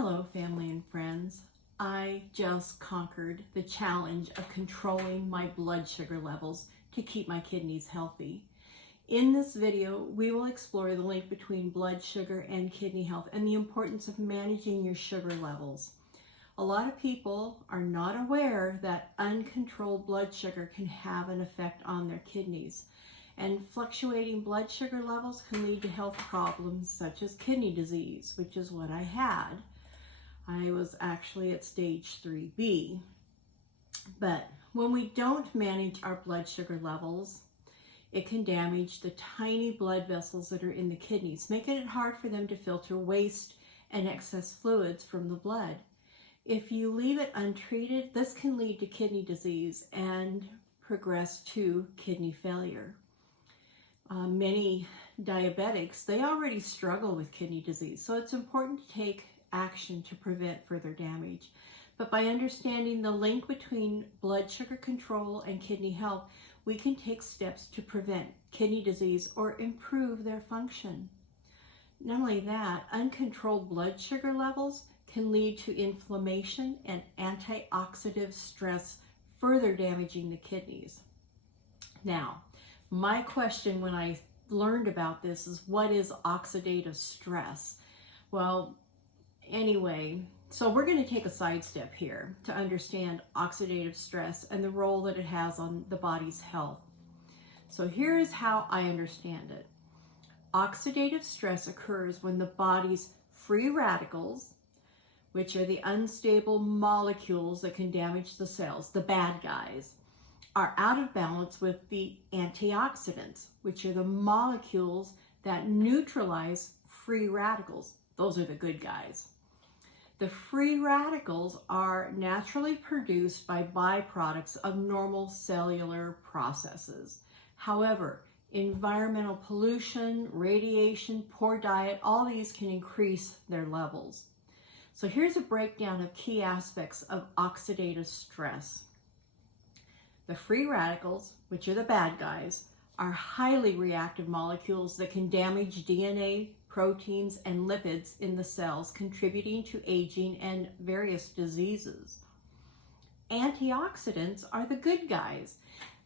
Hello, family and friends. I just conquered the challenge of controlling my blood sugar levels to keep my kidneys healthy. In this video, we will explore the link between blood sugar and kidney health and the importance of managing your sugar levels. A lot of people are not aware that uncontrolled blood sugar can have an effect on their kidneys. And fluctuating blood sugar levels can lead to health problems such as kidney disease, which is what I had. I was actually at stage 3B. But when we don't manage our blood sugar levels, it can damage the tiny blood vessels that are in the kidneys, making it hard for them to filter waste and excess fluids from the blood. If you leave it untreated, this can lead to kidney disease and progress to kidney failure. Many diabetics, they already struggle with kidney disease, so it's important to take action to prevent further damage. But by understanding the link between blood sugar control and kidney health, we can take steps to prevent kidney disease or improve their function. Not only that, uncontrolled blood sugar levels can lead to inflammation and antioxidant stress, further damaging the kidneys. Now, my question when I learned about this is, what is oxidative stress? Well, anyway, so we're going to take a sidestep here to understand oxidative stress and the role that it has on the body's health. So here's how I understand it. Oxidative stress occurs when the body's free radicals, which are the unstable molecules that can damage the cells, the bad guys, are out of balance with the antioxidants, which are the molecules that neutralize free radicals. Those are the good guys. The free radicals are naturally produced by byproducts of normal cellular processes. However, environmental pollution, radiation, poor diet, all these can increase their levels. So here's a breakdown of key aspects of oxidative stress. The free radicals, which are the bad guys, are highly reactive molecules that can damage DNA, proteins, and lipids in the cells, contributing to aging and various diseases. Antioxidants are the good guys.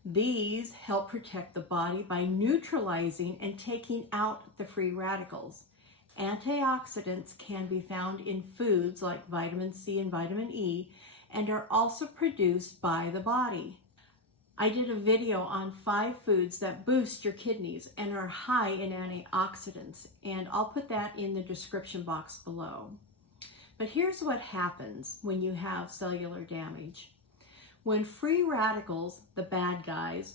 These help protect the body by neutralizing and taking out the free radicals. Antioxidants can be found in foods like vitamin C and vitamin E and are also produced by the body. I did a video on 5 foods that boost your kidneys and are high in antioxidants, and I'll put that in the description box below. But here's what happens when you have cellular damage. When free radicals, the bad guys,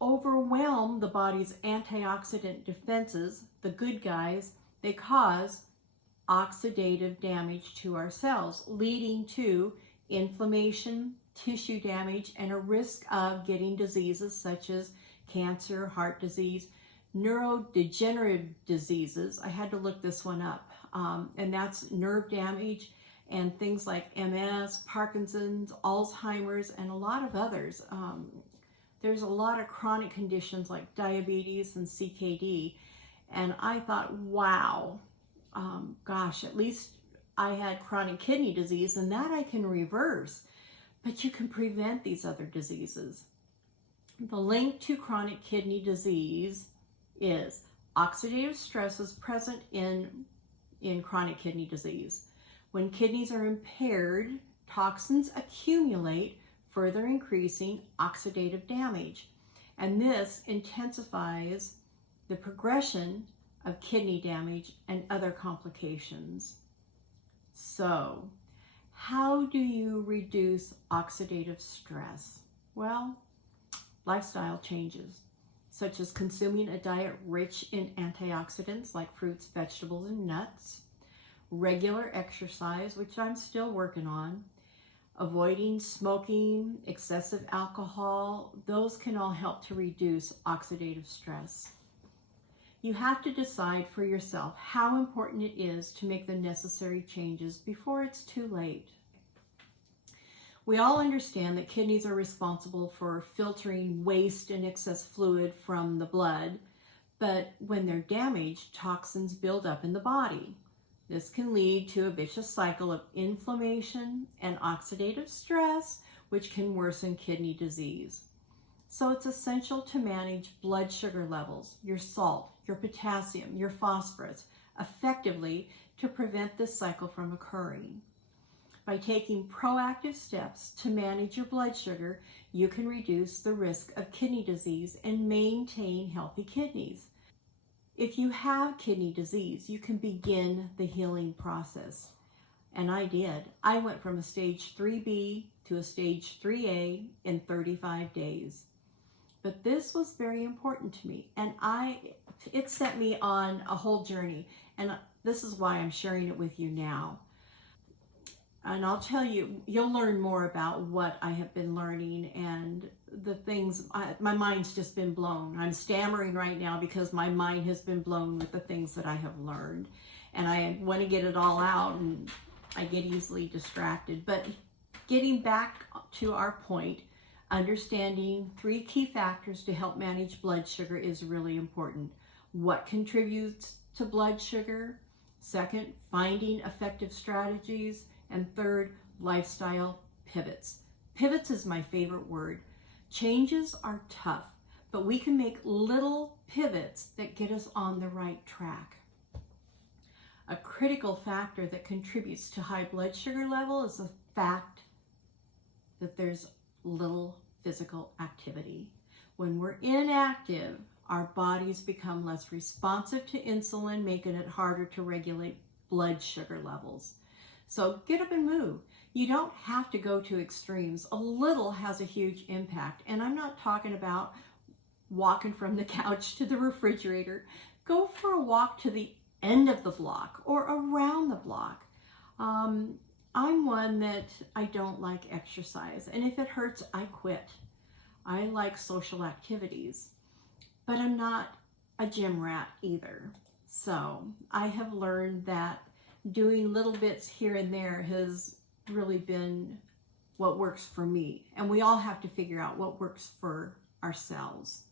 overwhelm the body's antioxidant defenses, the good guys, they cause oxidative damage to our cells, leading to inflammation, tissue damage, and a risk of getting diseases such as cancer, heart disease, neurodegenerative diseases. I had to look this one up, and that's nerve damage and things like MS, Parkinson's, Alzheimer's, and a lot of others. There's a lot of chronic conditions like diabetes and CKD, and I thought, wow, gosh, at least I had chronic kidney disease, and that I can reverse. But you can prevent these other diseases. The link to chronic kidney disease is oxidative stress is present in chronic kidney disease. When kidneys are impaired, toxins accumulate, further increasing oxidative damage. And this intensifies the progression of kidney damage and other complications. So, how do you reduce oxidative stress? Well, lifestyle changes, such as consuming a diet rich in antioxidants like fruits, vegetables, and nuts, regular exercise, which I'm still working on, avoiding smoking, excessive alcohol, those can all help to reduce oxidative stress. You have to decide for yourself how important it is to make the necessary changes before it's too late. We all understand that kidneys are responsible for filtering waste and excess fluid from the blood, but when they're damaged, toxins build up in the body. This can lead to a vicious cycle of inflammation and oxidative stress, which can worsen kidney disease. So it's essential to manage blood sugar levels, your salt, your potassium, your phosphorus, effectively to prevent this cycle from occurring. By taking proactive steps to manage your blood sugar, you can reduce the risk of kidney disease and maintain healthy kidneys. If you have kidney disease, you can begin the healing process. And I did. I went from a stage 3B to a stage 3A in 35 days. But this was very important to me, and it set me on a whole journey, and this is why I'm sharing it with you now. And I'll tell you, you'll learn more about what I have been learning and the things, my mind's just been blown. I'm stammering right now because my mind has been blown with the things that I have learned. And I want to get it all out, and I get easily distracted. But getting back to our point, understanding 3 key factors to help manage blood sugar is really important. What contributes to blood sugar? Second, finding effective strategies. And third, lifestyle pivots. Pivots is my favorite word. Changes are tough, but we can make little pivots that get us on the right track. A critical factor that contributes to high blood sugar level is the fact that there's little physical activity. When we're inactive, our bodies become less responsive to insulin, making it harder to regulate blood sugar levels. So get up and move. You don't have to go to extremes. A little has a huge impact. And I'm not talking about walking from the couch to the refrigerator. Go for a walk to the end of the block or around the block. I'm one that I don't like exercise, and if it hurts, I quit. I like social activities, but I'm not a gym rat either. So I have learned that doing little bits here and there has really been what works for me, and we all have to figure out what works for ourselves.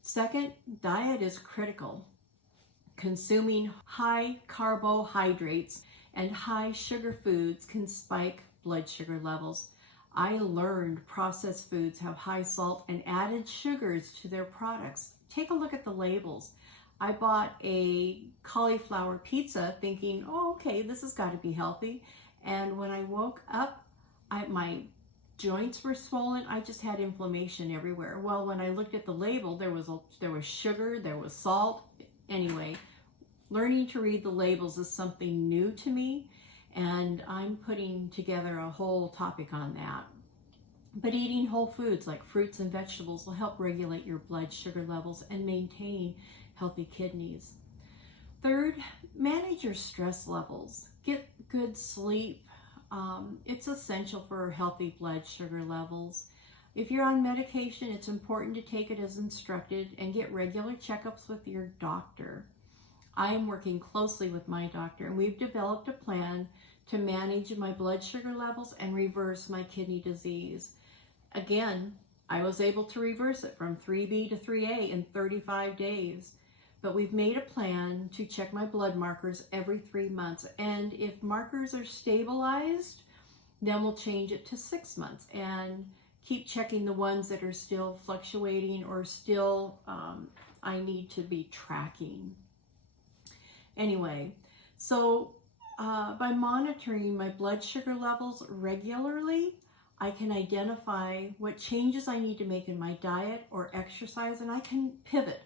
Second, diet is critical. Consuming high carbohydrates and high sugar foods can spike blood sugar levels. I learned processed foods have high salt and added sugars to their products. Take a look at the labels. I bought a cauliflower pizza thinking, oh, okay, this has got to be healthy. And when I woke up, my joints were swollen. I just had inflammation everywhere. Well, when I looked at the label, there was sugar, there was salt. Anyway, learning to read the labels is something new to me, and I'm putting together a whole topic on that. But eating whole foods like fruits and vegetables will help regulate your blood sugar levels and maintain healthy kidneys. Third, manage your stress levels. Get good sleep. It's essential for healthy blood sugar levels. If you're on medication, it's important to take it as instructed and get regular checkups with your doctor. I am working closely with my doctor, and we've developed a plan to manage my blood sugar levels and reverse my kidney disease. Again, I was able to reverse it from 3B to 3A in 35 days, but we've made a plan to check my blood markers every 3 months, and if markers are stabilized, then we'll change it to 6 months and keep checking the ones that are still fluctuating or still I need to be tracking. Anyway, so by monitoring my blood sugar levels regularly, I can identify what changes I need to make in my diet or exercise, and I can pivot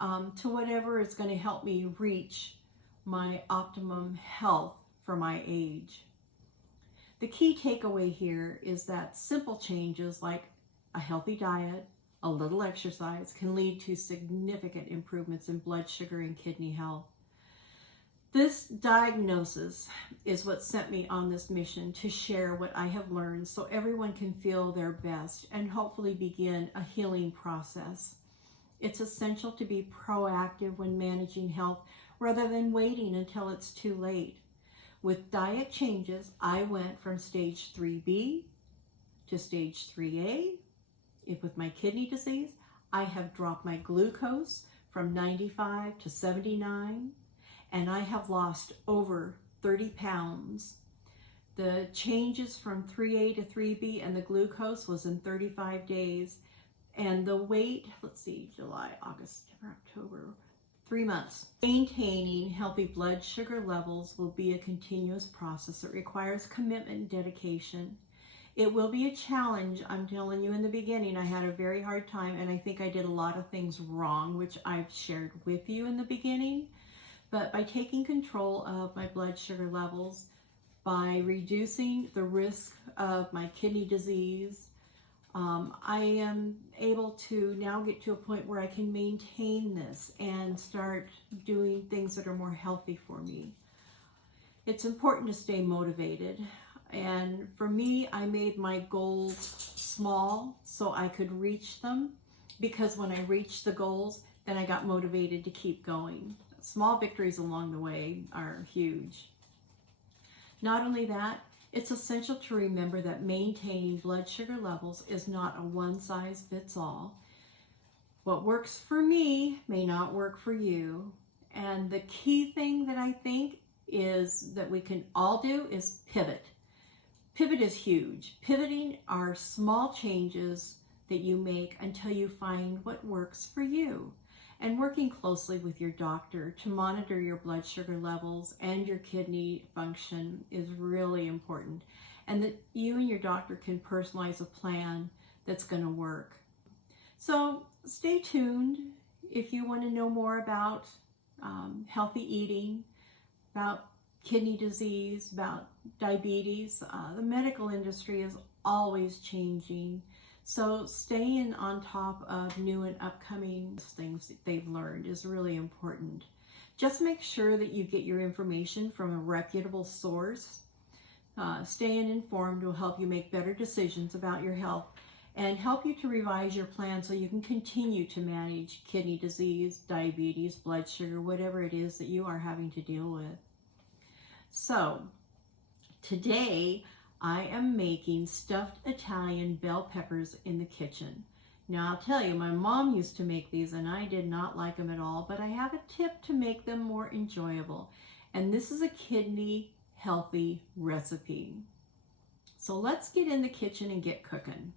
to whatever is going to help me reach my optimum health for my age. The key takeaway here is that simple changes like a healthy diet, a little exercise can lead to significant improvements in blood sugar and kidney health. This diagnosis is what sent me on this mission to share what I have learned so everyone can feel their best and hopefully begin a healing process. It's essential to be proactive when managing health rather than waiting until it's too late. With diet changes, I went from stage 3B to stage 3A. With my kidney disease, I have dropped my glucose from 95 to 79. and I have lost over 30 pounds. The changes from 3A to 3B and the glucose was in 35 days. And the weight, let's see, July, August, September, October, 3 months. Maintaining healthy blood sugar levels will be a continuous process. It requires commitment and dedication. It will be a challenge. I'm telling you, in the beginning, I had a very hard time, and I think I did a lot of things wrong, which I've shared with you in the beginning. But by taking control of my blood sugar levels, by reducing the risk of my kidney disease, I am able to now get to a point where I can maintain this and start doing things that are more healthy for me. It's important to stay motivated. And for me, I made my goals small so I could reach them, because when I reached the goals, then I got motivated to keep going. Small victories along the way are huge. Not only that, it's essential to remember that maintaining blood sugar levels is not a one-size-fits-all. What works for me may not work for you. And the key thing that I think is that we can all do is pivot. Pivot is huge. Pivoting are small changes that you make until you find what works for you. And working closely with your doctor to monitor your blood sugar levels and your kidney function is really important. And that you and your doctor can personalize a plan that's going to work. So stay tuned if you want to know more about healthy eating, about kidney disease, about diabetes. The medical industry is always changing. So staying on top of new and upcoming things that they've learned is really important. Just make sure that you get your information from a reputable source. Staying informed will help you make better decisions about your health and help you to revise your plan so you can continue to manage kidney disease, diabetes, blood sugar, whatever it is that you are having to deal with. So today, I am making stuffed Italian bell peppers in the kitchen. Now I'll tell you, my mom used to make these and I did not like them at all, but I have a tip to make them more enjoyable. And this is a kidney healthy recipe. So let's get in the kitchen and get cooking.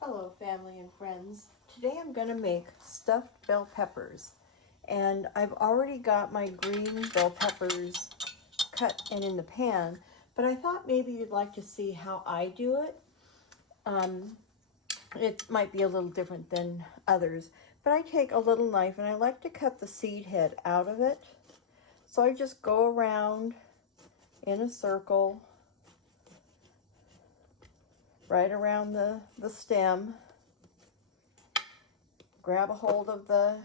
Hello family and friends. Today I'm going to make stuffed bell peppers. And I've already got my green bell peppers cut and in the pan. But I thought maybe you'd like to see how I do it. It might be a little different than others. But I take a little knife and I like to cut the seed head out of it. So I just go around in a circle, right around the stem. Grab a hold of the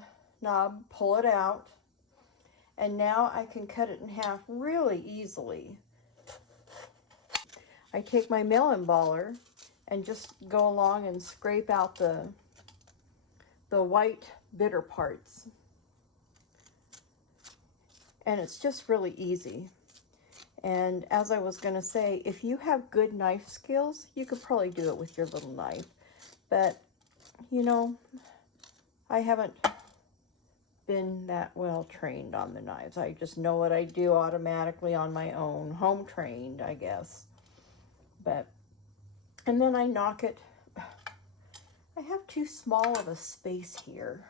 knob, pull it out. And now I can cut it in half really easily. I take my melon baller and just go along and scrape out the white bitter parts. And it's just really easy. And as I was going to say, if you have good knife skills, you could probably do it with your little knife. But, you know, I haven't been that well trained on the knives. I just know what I do automatically on my own, home trained, I guess. But, and then I knock it. I have too small of a space here.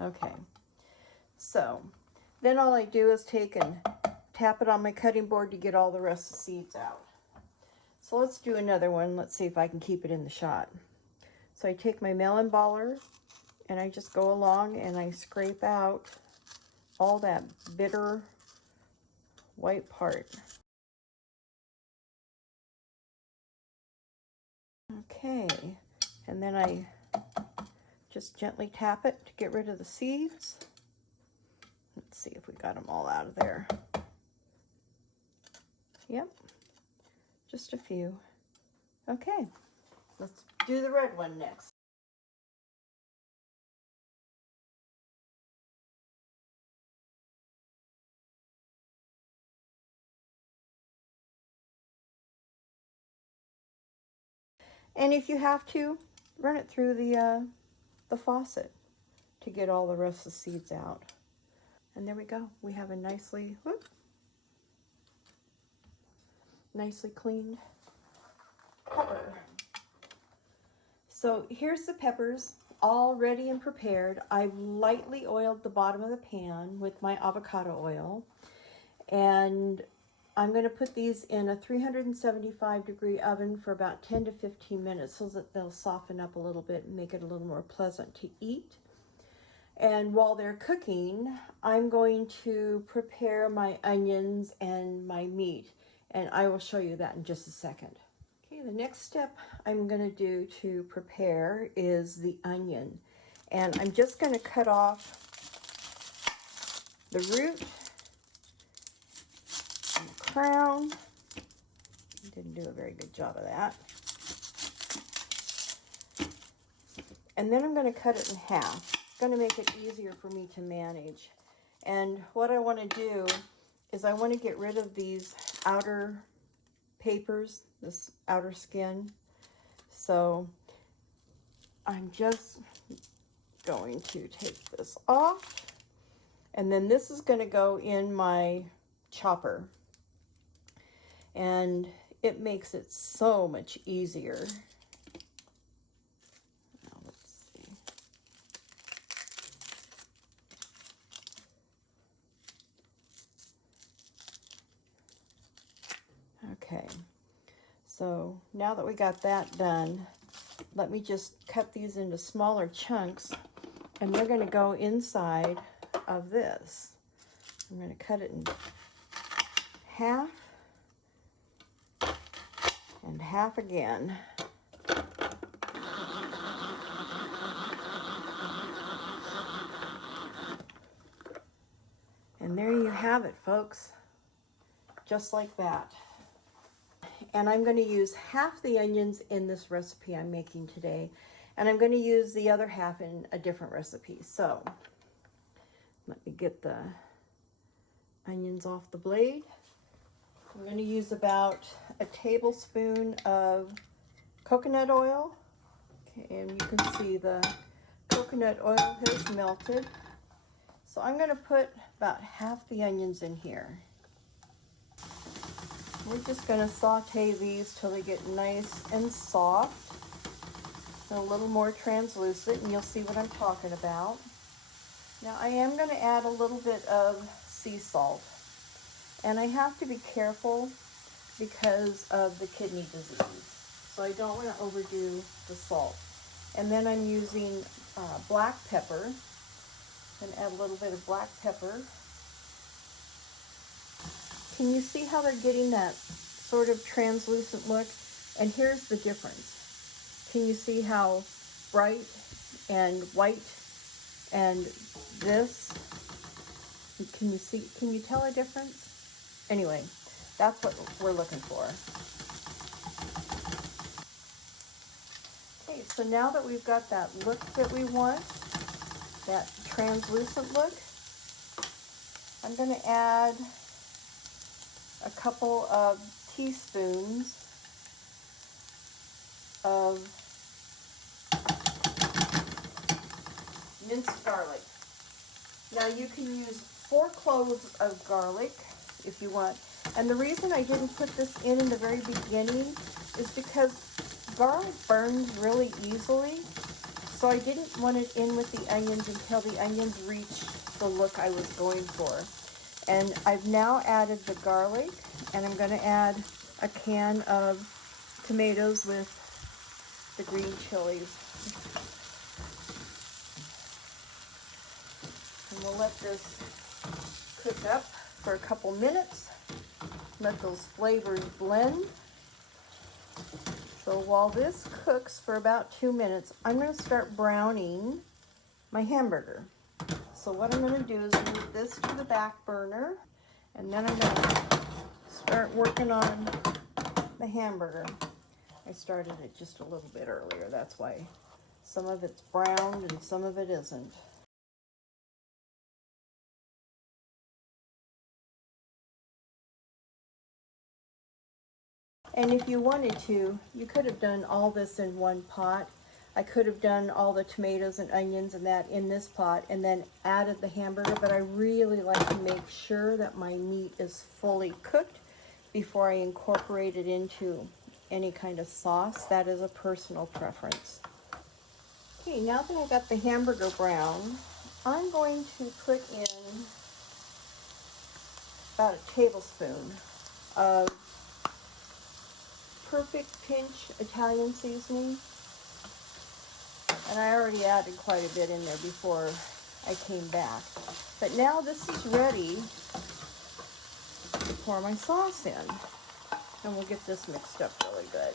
Okay, so then all I do is take and tap it on my cutting board to get all the rest of the seeds out. So let's do another one. Let's see if I can keep it in the shot. So I take my melon baller and I just go along and I scrape out all that bitter white part. Okay, and then I just gently tap it to get rid of the seeds. Let's see if we got them all out of there. Yep, just a few. Okay, let's do the red one next. And if you have to, run it through the faucet to get all the rest of the seeds out. And there we go. We have a nicely cleaned pepper. So here's the peppers, all ready and prepared. I've lightly oiled the bottom of the pan with my avocado oil. And I'm going to put these in a 375-degree oven for about 10 to 15 minutes so that they'll soften up a little bit and make it a little more pleasant to eat. And while they're cooking, I'm going to prepare my onions and my meat. And I will show you that in just a second. Okay, the next step I'm going to do to prepare is the onion. And I'm just going to cut off the root and the crown. Didn't do a very good job of that. And then I'm going to cut it in half. It's going to make it easier for me to manage. And what I want to do is I want to get rid of these outer papers, this outer skin. So I'm just going to take this off. And then this is going to go in my chopper. And it makes it so much easier. Now let's see. Okay, so now that we got that done, let me just cut these into smaller chunks, and they're going to go inside of this. I'm going to cut it in half and half again. And there you have it, folks. Just like that. And I'm going to use half the onions in this recipe I'm making today, and I'm going to use the other half in a different recipe. So let me get the onions off the blade. I'm going to use about a tablespoon of coconut oil. Okay, and you can see the coconut oil has melted. So I'm going to put about half the onions in here. We're just going to saute these till they get nice and soft, and a little more translucent, and you'll see what I'm talking about. Now I am going to add a little bit of sea salt, and I have to be careful because of the kidney disease, so I don't want to overdo the salt. And then I'm using black pepper, and add a little bit of black pepper. Can you see how they're getting that sort of translucent look? And here's the difference. Can you see how bright and white and this? Can you tell a difference? Anyway, that's what we're looking for. Okay, so now that we've got that look that we want, that translucent look, I'm going to add a couple of teaspoons of minced garlic. Now you can use 4 cloves of garlic if you want. And the reason I didn't put this in the very beginning is because garlic burns really easily. So I didn't want it in with the onions until the onions reached the look I was going for. And I've now added the garlic, and I'm going to add a can of tomatoes with the green chilies. And we'll let this cook up for a couple minutes. Let those flavors blend. So while this cooks for about 2 minutes, I'm going to start browning my hamburger. So what I'm going to do is move this to the back burner, and then I'm going to start working on the hamburger. I started it just a little bit earlier. That's why some of it's browned and some of it isn't. And if you wanted to, you could have done all this in one pot. I could have done all the tomatoes and onions and that in this pot and then added the hamburger, but I really like to make sure that my meat is fully cooked before I incorporate it into any kind of sauce. That is a personal preference. Okay, now that I got the hamburger brown, I'm going to put in about a tablespoon of Perfect Pinch Italian seasoning. And I already added quite a bit in there before I came back. But now this is ready to pour my sauce in. And we'll get this mixed up really good.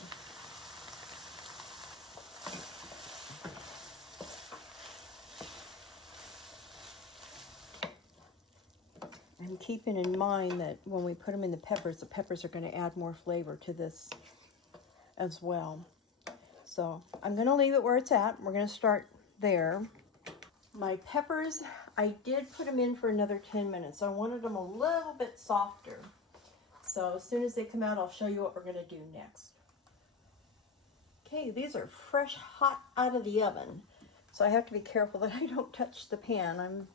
And keeping in mind that when we put them in the peppers are going to add more flavor to this as well. So I'm going to leave it where it's at. We're going to start there. My peppers, I did put them in for another 10 minutes. I wanted them a little bit softer. So as soon as they come out, I'll show you what we're going to do next. Okay, these are fresh, hot out of the oven. So I have to be careful that I don't touch the pan.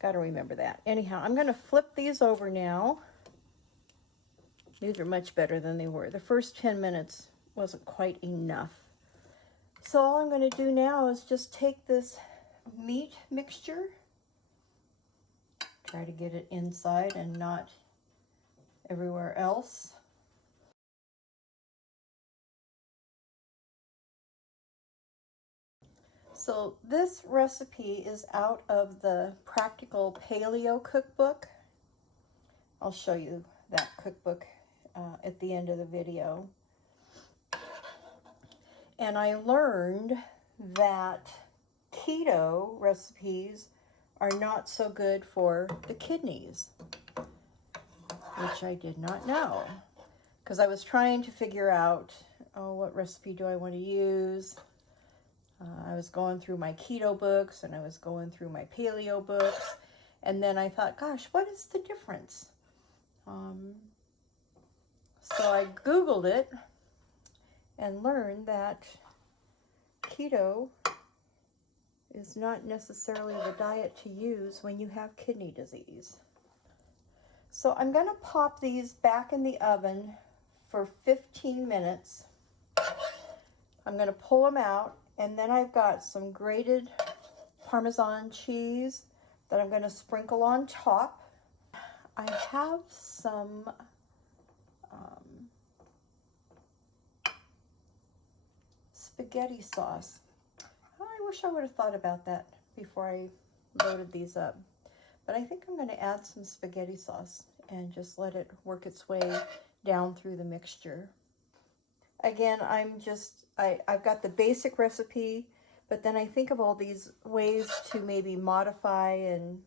Got to remember that. Anyhow, I'm going to flip these over now. These are much better than they were. The first 10 minutes wasn't quite enough. So all I'm going to do now is just take this meat mixture, try to get it inside and not everywhere else. So this recipe is out of the Practical Paleo cookbook. I'll show you that cookbook at the end of the video. And I learned that keto recipes are not so good for the kidneys, which I did not know. Because I was trying to figure out, what recipe do I want to use? I was going through my keto books and I was going through my paleo books. And then I thought, gosh, what is the difference? So I Googled it and learned that keto is not necessarily the diet to use when you have kidney disease. So I'm going to pop these back in the oven for 15 minutes. I'm going to pull them out, and then I've got some grated Parmesan cheese that I'm going to sprinkle on top. I have some spaghetti sauce. I wish I would have thought about that before I loaded these up. But I think I'm going to add some spaghetti sauce and just let it work its way down through the mixture. Again, I've got the basic recipe, but then I think of all these ways to maybe modify and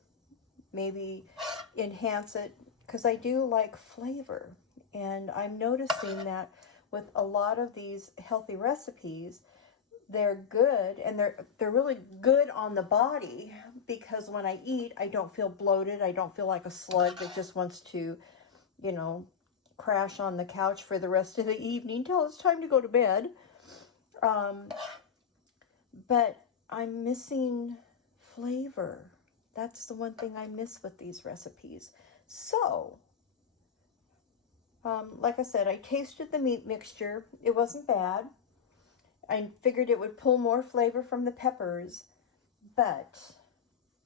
maybe enhance it, because I do like flavor. And I'm noticing that with a lot of these healthy recipes, they're good, and they're really good on the body, because when I eat, I don't feel bloated. I don't feel like a slug that just wants to, crash on the couch for the rest of the evening till it's time to go to bed. But I'm missing flavor. That's the one thing I miss with these recipes. So, like I said, I tasted the meat mixture. It wasn't bad. I figured it would pull more flavor from the peppers, but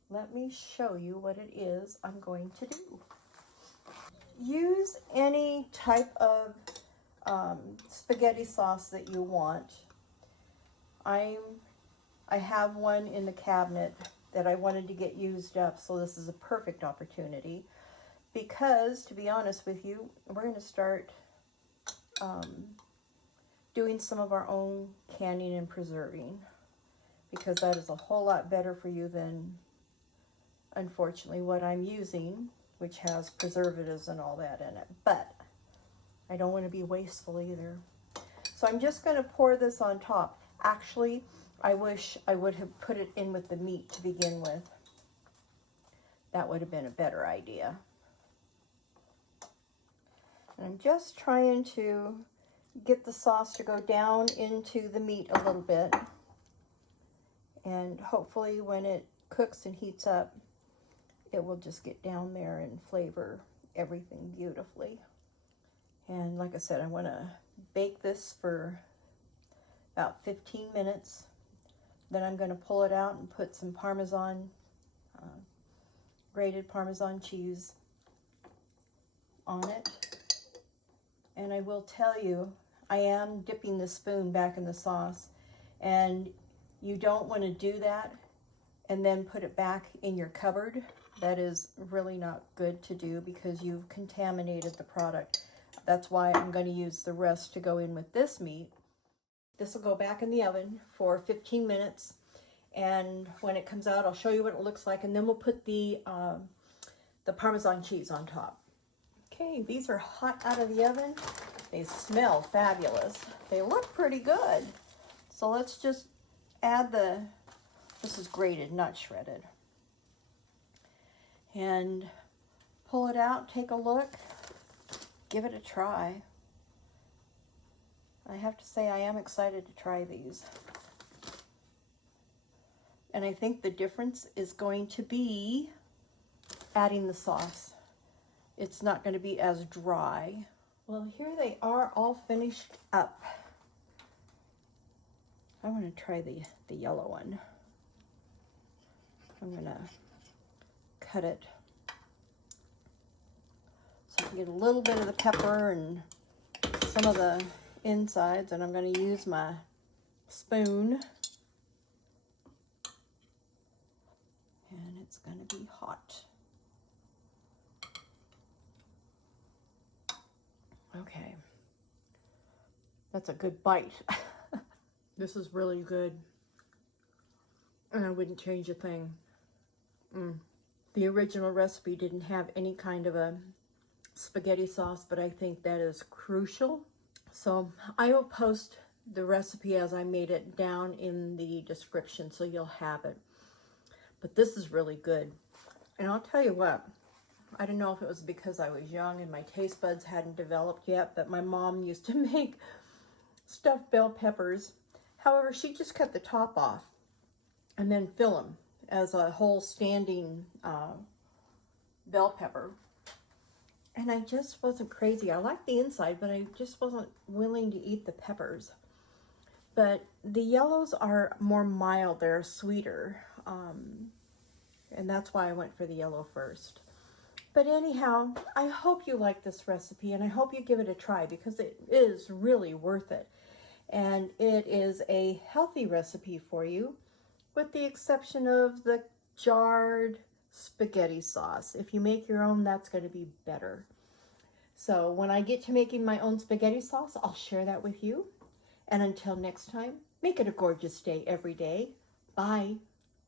let me show you what it is I'm going to do. Use any type of spaghetti sauce that you want. I have one in the cabinet that I wanted to get used up, so this is a perfect opportunity, because, to be honest with you, we're going to start doing some of our own canning and preserving, because that is a whole lot better for you than, unfortunately, what I'm using, which has preservatives and all that in it. But I don't want to be wasteful either. So I'm just going to pour this on top. Actually, I wish I would have put it in with the meat to begin with. That would have been a better idea. And I'm just trying to get the sauce to go down into the meat a little bit. And hopefully when it cooks and heats up, it will just get down there and flavor everything beautifully. And like I said, I want to bake this for about 15 minutes. Then I'm going to pull it out and put some Parmesan, grated Parmesan cheese on it. And I will tell you, I am dipping the spoon back in the sauce, and you don't want to do that and then put it back in your cupboard. That is really not good to do because you've contaminated the product. That's why I'm going to use the rest to go in with this meat. This will go back in the oven for 15 minutes, and when it comes out, I'll show you what it looks like, and then we'll put the Parmesan cheese on top. Okay, these are hot out of the oven. They smell fabulous. They look pretty good. So let's just add this is grated, not shredded. And pull it out, take a look, give it a try. I have to say I am excited to try these. And I think the difference is going to be adding the sauce. It's not going to be as dry. Well, here they are all finished up. I want to try the yellow one. I'm going to cut it so I can get a little bit of the pepper and some of the insides, and I'm going to use my spoon. And it's going to be hot. Okay. That's a good bite. This is really good. And I wouldn't change a thing. The original recipe didn't have any kind of a spaghetti sauce, but I think that is crucial. So I will post the recipe as I made it down in the description so you'll have it. But this is really good. And I'll tell you what, I don't know if it was because I was young and my taste buds hadn't developed yet, but my mom used to make stuffed bell peppers. However, she just cut the top off and then fill them as a whole standing bell pepper. And I just wasn't crazy. I liked the inside, but I just wasn't willing to eat the peppers. But the yellows are more mild, they're sweeter. And that's why I went for the yellow first. But anyhow, I hope you like this recipe, and I hope you give it a try because it is really worth it. And it is a healthy recipe for you, with the exception of the jarred spaghetti sauce. If you make your own, that's going to be better. So when I get to making my own spaghetti sauce, I'll share that with you. And until next time, make it a gorgeous day every day. Bye.